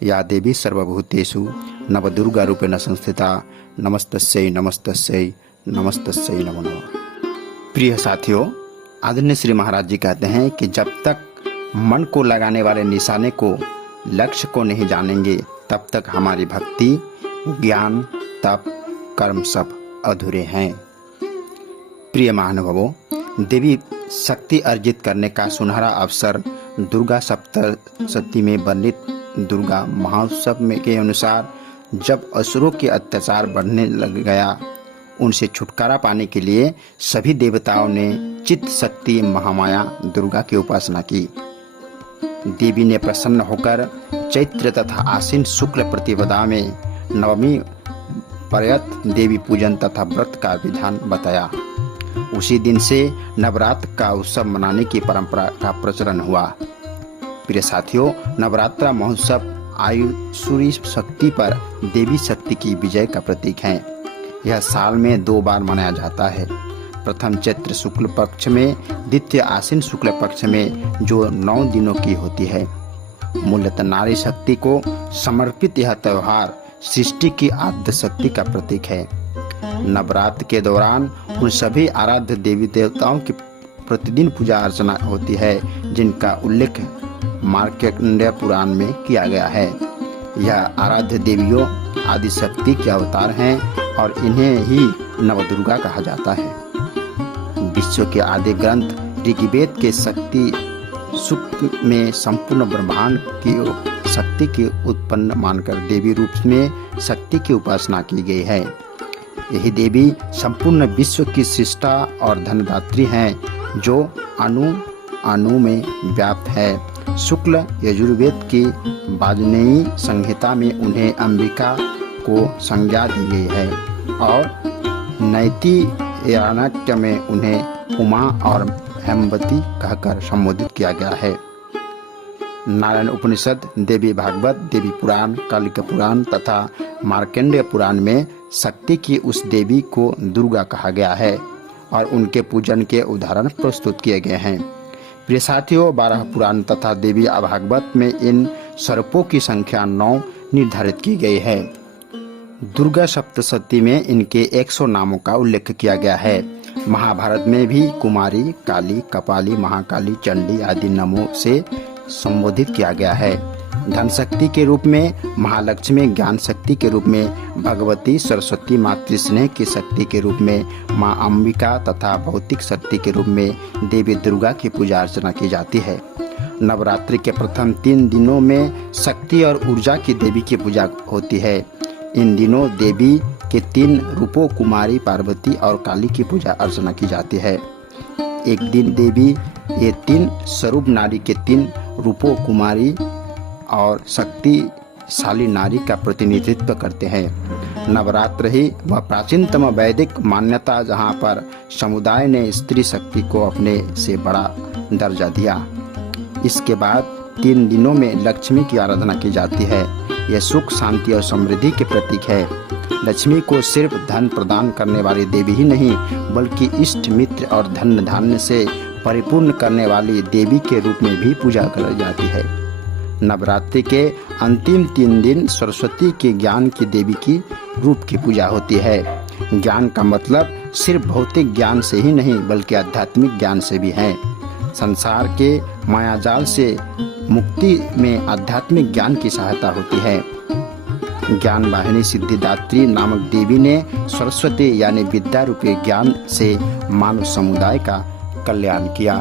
या देवी सर्वभूतेषु नवदुर्गा रूपेण संस्थिता नमस्तस्यै नमस्तस्यै नमस्तस्यै नमो नमः। प्रिय साथियों, आदरणीय श्री महाराज जी कहते हैं कि जब तक मन को लगाने वाले निशाने को, लक्ष्य को नहीं जानेंगे, तब तक हमारी भक्ति, ज्ञान, तप, कर्म सब अधूरे हैं। प्रिय महानुभावों, देवी शक्ति अर्जित करने का सुनहरा अवसर दुर्गा सप्तशती में वर्णित दुर्गा महोत्सव में के अनुसार जब असुरों के अत्याचार बढ़ने लग गया, उनसे छुटकारा पाने के लिए सभी देवताओं ने चित्त शक्ति महामाया दुर्गा की उपासना की। देवी ने प्रसन्न होकर चैत्र तथा आश्विन शुक्ल प्रतिपदा में नवमी पर्यत देवी पूजन तथा व्रत का विधान बताया। उसी दिन से नवरात्र का उत्सव मनाने की परंपरा का प्रचलन हुआ। प्रिय साथियों, नवरात्रा महोत्सव आयुसूरी शक्ति पर देवी शक्ति की विजय का प्रतीक है। यह साल में 2 बार मनाया जाता है, प्रथम चैत्र शुक्ल पक्ष में, द्वितीय आश्विन शुक्ल पक्ष में, जो 9 दिनों की होती है। मूलतः नारी शक्ति को समर्पित यह त्योहार सृष्टि की आद्य शक्ति का प्रतीक है। नवरात्र के दौरान उन सभी आराध्य देवी देवताओं की प्रतिदिन पूजा अर्चना होती है जिनका उल्लेख मार्कंडेय पुराण में किया गया है। यह आराध्य देवियों आदि शक्ति के अवतार हैं और इन्हें ही नवदुर्गा कहा जाता है। विश्व के आदि ग्रंथ ऋग्वेद के शक्ति सूक्त में संपूर्ण ब्रह्मांड की शक्ति के उत्पन्न मानकर देवी रूप में शक्ति की उपासना की गई है। यही देवी संपूर्ण विश्व की सृष्टा और धनदात्री हैं, जो अणु अणु में व्याप्त है। शुक्ल यजुर्वेद की वाजपेयी संहिता में उन्हें अंबिका को संज्ञा दी गई है और नैतियानाट्य में उन्हें उमा और हेमवती कहकर संबोधित किया गया है। नारायण उपनिषद, देवी भागवत, देवी पुराण, कालिका पुराण तथा मार्कंडेय पुराण में शक्ति की उस देवी को दुर्गा कहा गया है और उनके पूजन के उदाहरण प्रस्तुत किए गए हैं। प्रिय साथियों, 12 पुराण तथा देवी भागवत में इन स्वरूपों की संख्या 9 निर्धारित की गई है। दुर्गा सप्तशती में इनके 100 नामों का उल्लेख किया गया है। महाभारत में भी कुमारी, काली, कपाली, महाकाली, चंडी आदि नामों से संबोधित किया गया है। धन शक्ति के रूप में महालक्ष्मी, ज्ञान शक्ति के रूप में भगवती, सरस्वती, मातृस्नेह की शक्ति के रूप में माँ अंबिका तथा भौतिक शक्ति के रूप में देवी दुर्गा की पूजा अर्चना की जाती है। नवरात्रि के प्रथम 3 दिनों में शक्ति और ऊर्जा की देवी की पूजा होती है। इन दिनों देवी के 3 रूपों कुमारी, पार्वती और काली की पूजा अर्चना की जाती है। एक दिन देवी ये 3 स्वरूप नारी के 3 रूपों कुमारी और शक्तिशाली नारी का प्रतिनिधित्व करते हैं। नवरात्र ही वह प्राचीनतम वैदिक मान्यता जहाँ पर समुदाय ने स्त्री शक्ति को अपने से बड़ा दर्जा दिया। इसके बाद 3 दिनों में लक्ष्मी की आराधना की जाती है। यह सुख, शांति और समृद्धि के प्रतीक है। लक्ष्मी को सिर्फ धन प्रदान करने वाली देवी ही नहीं, बल्कि इष्ट मित्र और धन धान्य से परिपूर्ण करने वाली देवी के रूप में भी पूजा की जाती है। नवरात्रि के अंतिम 3 दिन सरस्वती के ज्ञान की देवी की रूप की पूजा होती है। ज्ञान का मतलब सिर्फ भौतिक ज्ञान से ही नहीं, बल्कि आध्यात्मिक ज्ञान से भी है। संसार के मायाजाल से मुक्ति में आध्यात्मिक ज्ञान की सहायता होती है। ज्ञान वाहिनी सिद्धिदात्री नामक देवी ने सरस्वती यानी विद्या रूपी ज्ञान से मानव समुदाय का कल्याण किया।